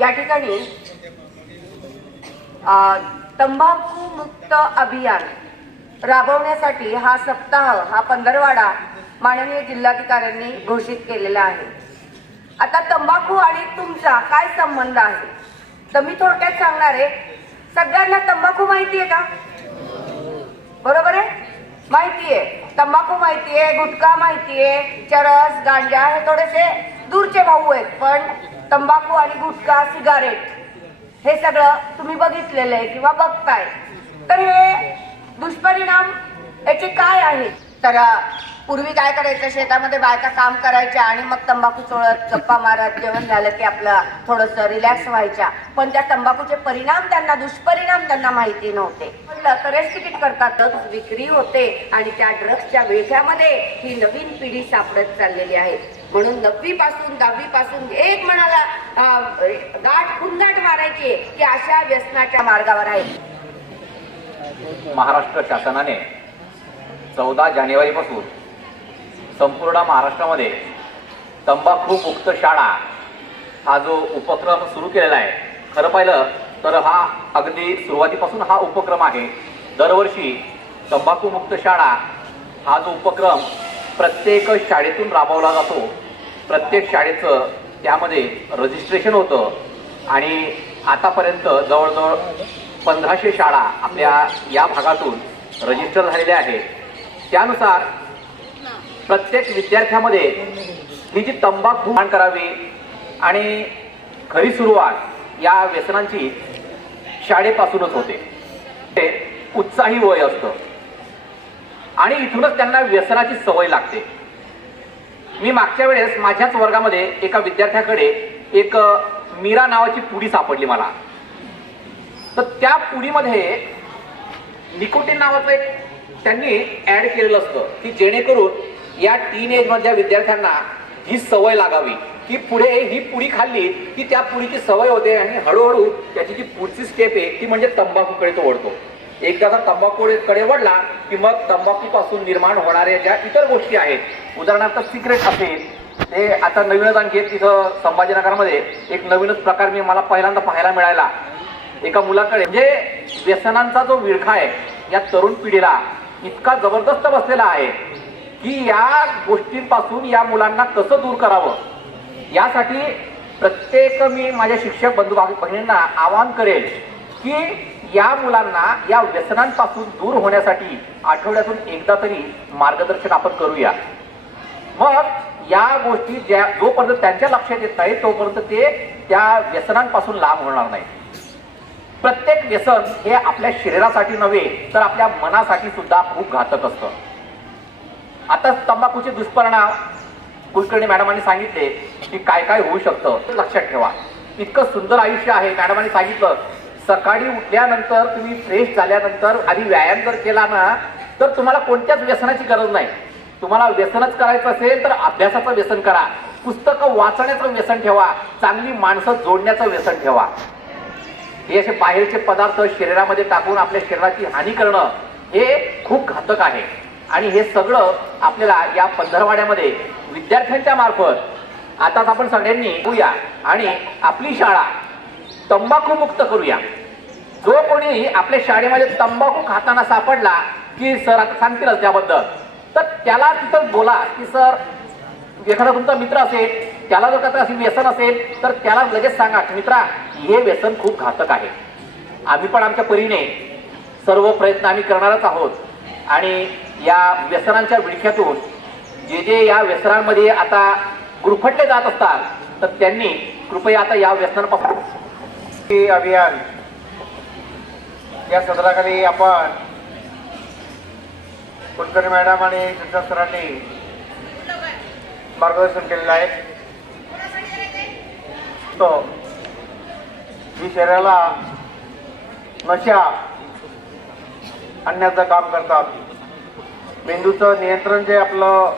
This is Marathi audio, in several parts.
या ठिकाणी तंबाखू मुक्त अभियान राबवण्यासाठी हा सप्ताह हा पंधरवाडा माननीय जिल्हाधिकाऱ्यांनी घोषित केलेला आहे. आता तंबाखू आणि तुमचा काय संबंध आहे? तर मी थोडक्यात सांगणार आहे सगळ्यांना तंबाखू माहिती आहे का? बरोबर आहे? माहिती आहे. तंबाखू माहिती आहे गुटखा माहिती आहे चरस गांजा हे थोडेसे दूरचे भाऊ आहेत पण तंबाखू आणि गुटखा सिगारेट हे सगळं तुम्ही बघितलेलं आहे किंवा बघताय. तर हे दुष्परिणाम याचे काय आहेत? तर पूर्वी काय करायचं? शेतामध्ये बायका काम करायच्या आणि मग तंबाखू चोळत गप्पा मारत जेवण झालं की आपलं थोडस रिलॅक्स व्हायच्या. पण त्या तंबाखूचे परिणाम त्यांना दुष्परिणाम त्यांना माहिती नव्हते. म्हटलं तर करतात. ड्रग्ज विक्री होते आणि त्या ड्रग्सच्या वेठ्यामध्ये ही नवीन पिढी सापडत चाललेली आहे. म्हणून नववी पासून दहावी पासून एक म्हणाला गाठ खुंदाट मारायची की अशा व्यसनाच्या मार्गावर आहे. महाराष्ट्र शासनाने चौदा जानेवारीपासून संपूर्ण महाराष्ट्रामध्ये तंबाखू मुक्त शाळा हा जो उपक्रम सुरू केलेला आहे. खरं पाहिलं तर हा अगदी सुरुवातीपासून हा उपक्रम आहे. दरवर्षी तंबाखू मुक्त शाळा हा जो उपक्रम प्रत्येक शाळेतून राबवला जातो. प्रत्येक शाळेचं त्यामध्ये रजिस्ट्रेशन होतं. आणि आतापर्यंत जवळजवळ पंधराशे शाळा आपल्या या भागातून रजिस्टर झालेल्या आहेत. त्यानुसार प्रत्येक विद्यार्थ्यामध्ये ही जी तंबाखू करावी आणि खरी सुरुवात या व्यसनांची शाळेपासूनच होते. ते उत्साही वय असतं. आणि इथूनच त्यांना व्यसनाची सवय लागते. मी मागच्या वेळेस माझ्याच वर्गामध्ये एका विद्यार्थ्याकडे एक मीरा नावाची पुडी सापडली मला. तर त्या पुडीमध्ये निकोटीन नावाचं एक त्यांनी ऍड केलेलं असतं की जेणेकरून या टीन एज मधल्या विद्यार्थ्यांना ही सवय लागावी की पुढे ही पुडी खाल्ली की त्या पुडीची सवय होते आणि हळूहळू त्याची जी पुढची स्टेप आहे ती म्हणजे तंबाखूकडे तो ओढतो एकदा तंबाखूकडे वळला की मग तंबाखूपासून निर्माण होणाऱ्या ज्या इतर गोष्टी आहेत उदाहरणार्थ सिगरेट असेल ते आता नवीनच आणखी तिथं संभाजीनगरमध्ये एक नवीनच प्रकार मी मला पहिल्यांदा पाहायला मिळाला. एका मुलाकडे म्हणजे व्यसनांचा जो विळखा आहे या तरुण पिढीला इतका जबरदस्त बसलेला आहे. की या गोष्टींपासून या मुलांना कसं दूर करावं? यासाठी प्रत्येक मी माझ्या शिक्षक बंधू बहिणींना आवाहन करेल की या मुलांना या व्यसनांपासून दूर होण्यासाठी आठवड्यातून एकदा तरी मार्गदर्शन आपण करूया. मग या गोष्टी ज्या जोपर्यंत त्यांच्या लक्षात येत नाही तोपर्यंत ते त्या व्यसनांपासून लांब होणार नाही प्रत्येक व्यसन हे आपल्या शरीरासाठी नव्हे तर आपल्या मनासाठी सुद्धा खूप घातक असतं. आता तंबाखूचे दुष्परिणाम कुलकर्णी मॅडमांनी सांगितले की काय काय होऊ शकतं लक्षात ठेवा. इतकं सुंदर आयुष्य आहे मॅडमांनी सांगितलं. सकाळी उठल्यानंतर तुम्ही फ्रेश झाल्यानंतर आधी व्यायाम जर केला ना तर तुम्हाला कोणत्याच व्यसनाची गरज नाही. तुम्हाला व्यसनच करायचं असेल तर अभ्यासाचं व्यसन करा. पुस्तकं वाचण्याचं व्यसन ठेवा. चांगली माणसं जोडण्याचं व्यसन ठेवा. हे असे बाहेरचे पदार्थ शरीरामध्ये टाकून आपल्या शरीराची हानी करणं हे खूप घातक आहे. आणि हे सगळं आपल्याला या पंधरवाड्यामध्ये विद्यार्थ्यांच्या मार्फत आताच आपण सगळ्यांनी होऊया आणि आपली शाळा तंबाखू मुक्त करूया. जो कोणी आपल्या शाळेमध्ये तंबाखू खाताना सापडला की सर आता सांगतीलच त्याबद्दल. तर त्याला तिथं बोला की सर एखादा तुमचा मित्र असेल त्याला जर का व्यसन असेल तर त्याला लगेच सांगा की मित्रा हे व्यसन खूप घातक आहे. आम्ही पण आमच्या परीने सर्व प्रयत्न आम्ही करणारच आहोत. आणि या व्यसनांच्या विळख्यातून जे जे या व्यसनांमध्ये आता गुरफटले जात असतात तर त्यांनी कृपया आता या व्यसनांपासून हे अभियान या सदराखाली आपण कुलकर्णी मॅडम आणि त्यांच्या सरांनी मार्गदर्शन केलेलं आहे. तो ही शरीराला नशा आणण्याचं काम करतात. मेंदूचं नियंत्रण जे आपलं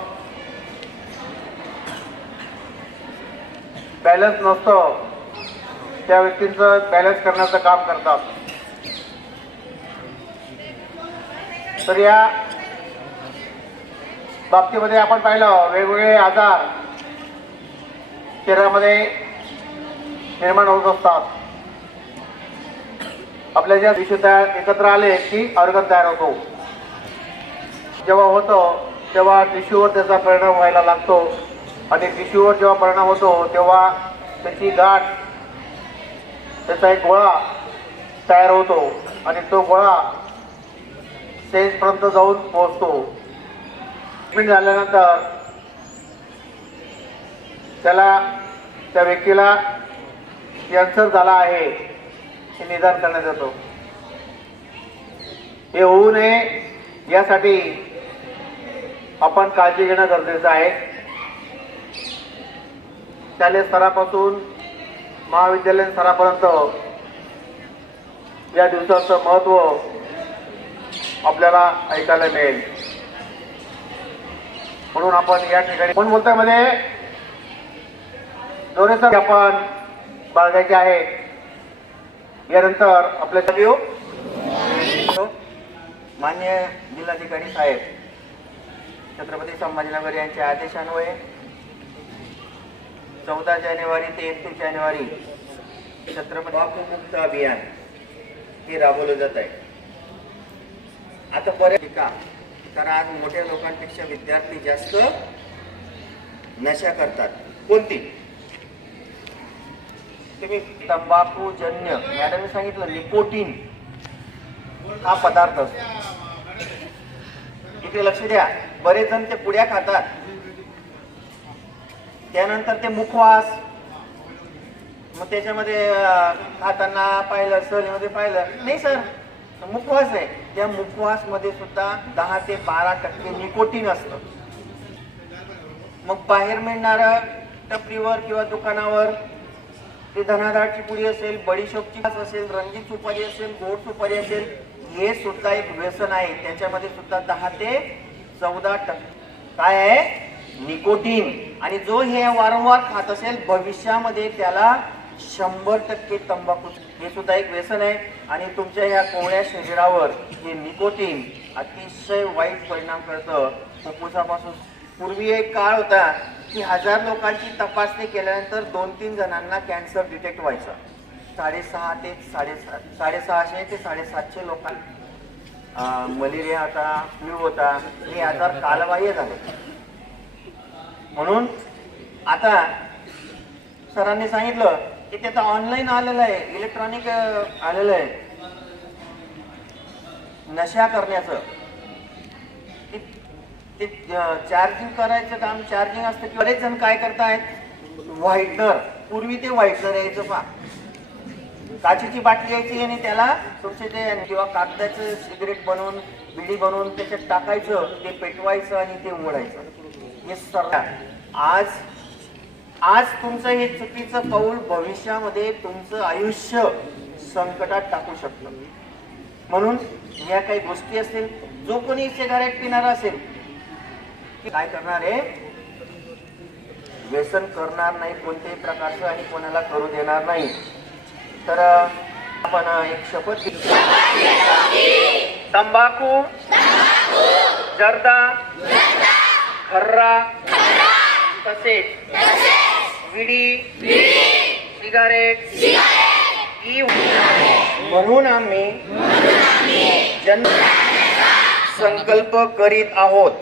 बॅलन्स नसतं त्या व्यक्तींचं बॅलन्स करण्याचं काम करतात. तर या बाबतीमध्ये आपण पाहिलं वेगवेगळे आजार शरीरामध्ये निर्माण होत असतात. आपल्या ज्या विषय तयार एकत्र आले की ऑर्गन तयार होतो. जेव्हा होतं तेव्हा टिश्यूवर त्याचा परिणाम व्हायला लागतो. आणि टिश्यूवर जेव्हा परिणाम होतो तेव्हा त्याची गाठ त्याचा एक गोळा तयार होतो आणि तो गोळा सेन्सपर्यंत जाऊन पोहोचतो. ट्रीटमेंट झाल्यानंतर त्याला त्या व्यक्तीला कॅन्सर झाला आहे हे निदान करण्यात येतो. हे होऊ नये यासाठी आपण काळजी घेणं गरजेचं आहे. शालेय स्तरापासून महाविद्यालयीन स्तरापर्यंत या दिवसाचं महत्त्व आपल्याला ऐकायला मिळेल. म्हणून आपण या ठिकाणी कोण बोलतोयमध्ये? डोनेशन आपण बाळगायचे आहे यानंतर आपल्या येऊ मान्य जिल्हाधिकारी साहेब. छत्रपती संभाजीनगर यांच्या आदेशान्वये चौदा जानेवारी ते एकतीस जानेवारी छत्रपती मुक्त अभियान हे राबवलं जात आहे. आता बरेच का कारण आज मोठ्या लोकांपेक्षा विद्यार्थी जास्त नशा करतात. कोणती? तुम्ही तंबाखूजन्य मॅडमने सांगितलं निकोटीन हा पदार्थ. असतो इथे लक्ष द्या. बरेच जण ते पुड्या खातात. त्यानंतर ते मुखवास. मग त्याच्यामध्ये खाताना पाहिलं सहलीमध्ये पाहिलं. नाही सर. मुखवास आहे. त्या मुखवासमध्ये सुद्धा दहा ते बारा टक्के निकोटीन असतं. मग बाहेर मिळणारं टपरीवर किंवा दुकानावर ते धनाधारची पुडी असेल बडीशोपची असेल रंगीत सुपारी असेल गोड सुपारी असेल हे सुद्धा एक व्यसन आहे. त्याच्यामध्ये सुद्धा दहा ते चौदा टक्के. काय आहे? निकोटीन. आणि जो हे वारंवार खात असेल भविष्यामध्ये त्याला शंभर टक्के तंबाखू हे सुद्धा एक व्यसन आहे. आणि तुमच्या या कोवळ्या शरीरावर हे निकोटीन अतिशय वाईट परिणाम करतं. फुफ्फुसापासून पूर्वी एक काळ होता की हजार लोकांची तपासणी केल्यानंतर दोन तीन जणांना कॅन्सर डिटेक्ट व्हायचा. साडेसहा ते साडेसा साडेसहाशे ते साडेसातशे लोकांना मलेरिया होता फ्लू होता हे आजार कालबाह्य झाले. म्हणून आता सरांनी सांगितलं की ते तर ऑनलाईन आलेलं आहे इलेक्ट्रॉनिक आलेलं आहे. नशा करण्याचं. ते- चार्जिंग करायचं काम चार्जिंग असतं की बरेच जण काय करतायत? व्हाईटनर पूर्वी ते व्हाईटनर यायचं पहा. काचेची बाटली यायची आणि त्याला तुमचे ते किंवा कागदाचं सिगरेट बनवून बिडी बनवून त्याच्यात टाकायचं ते पेटवायचं आणि ते उघडायचं. हे सर्व आज आज तुमचं हे चुकीचं कौल भविष्यामध्ये तुमचं आयुष्य संकटात टाकू शकतं. म्हणून या काही गोष्टी असतील जो कोणी सिगारेट पिणारा असेल की काय करणार आहे? व्यसन करणार नाही कोणत्याही प्रकारचं आणि कोणाला करू देणार नाही. तर आपण एक शपथ तंबाखू जर्दा खर्रा तसेच विडी सिगारेट ई म्हणून आम्ही जन संकल्प करीत आहोत.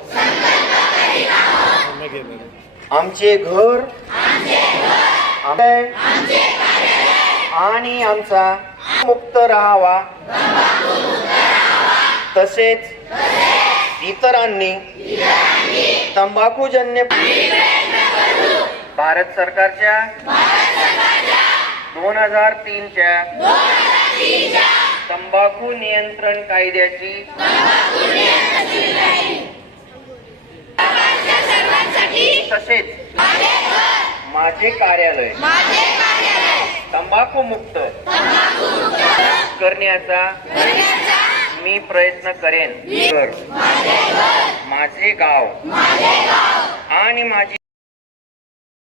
आमचे घर आमचे आणि आमचा मुक्त राहावा. तसेच इतरांनी तंबाखूजन्य भारत सरकारच्या दोन हजार तीनच्या तंबाखू नियंत्रण कायद्याची तसेच माझे कार्यालय तंबाखू मुक्त. करण्याचा मी प्रयत्न करेन. माझे गाव. आणि माझी